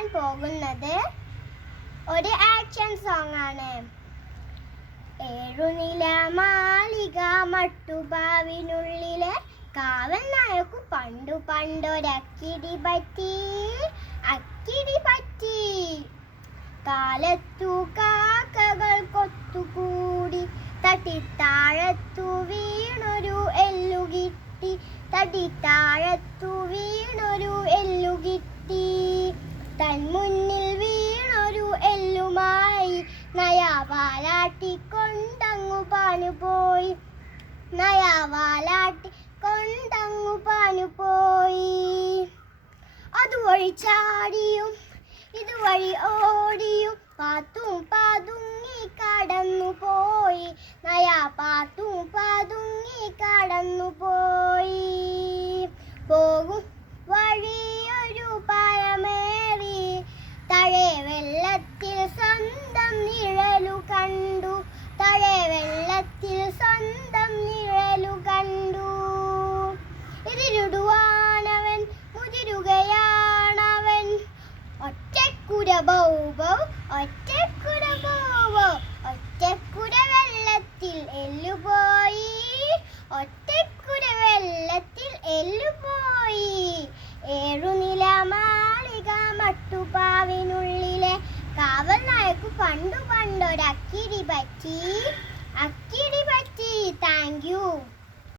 പറയാൻ പോകുന്നത് ഒരു ആക്ഷൻ സോങ് ആണ്. ഏഴുനില മാളിക മട്ടുപാവിനുള്ളിലെ കാവൽ നായകു പണ്ടു പണ്ടൊരക്കിടി പറ്റി. കാലത്തു കാക്കകൾ കൊത്തുകൂടി തട്ടിത്താഴത്തു വീണൊരു എല്ലുകിട്ടി. തന്മുന്നിൽ വീണൊരു എല്ലുമായി നയാവാലാട്ടിക്കൊണ്ടങ്ങു പാനുപോയി. അതുവഴി ചാടിയും ഇതുവഴി ഓടിയും പാത്തും പാതുങ്ങി കടന്നുപോയി. പാത്തും പാതുങ്ങി കടന്നുപോയി. പോകും വഴിയൊരു പാലമേറി തഴേ വെള്ളത്തിൽ സ്വന്തം നിഴലു കണ്ടു. ഇതിരുടുവാനവൻ മുതിരുകയാണവൻ. ഒറ്റക്കുര ബൗബൗ ഒറ്റക്കുര വെള്ളത്തിൽ എല്ലുപോയി. ഏഴുനില മാളിക മട്ടുപാവിനുള്ളിലെ കാവൽ നായകു പണ്ടു പണ്ടൊരക്കിടി പറ്റി. Thank you.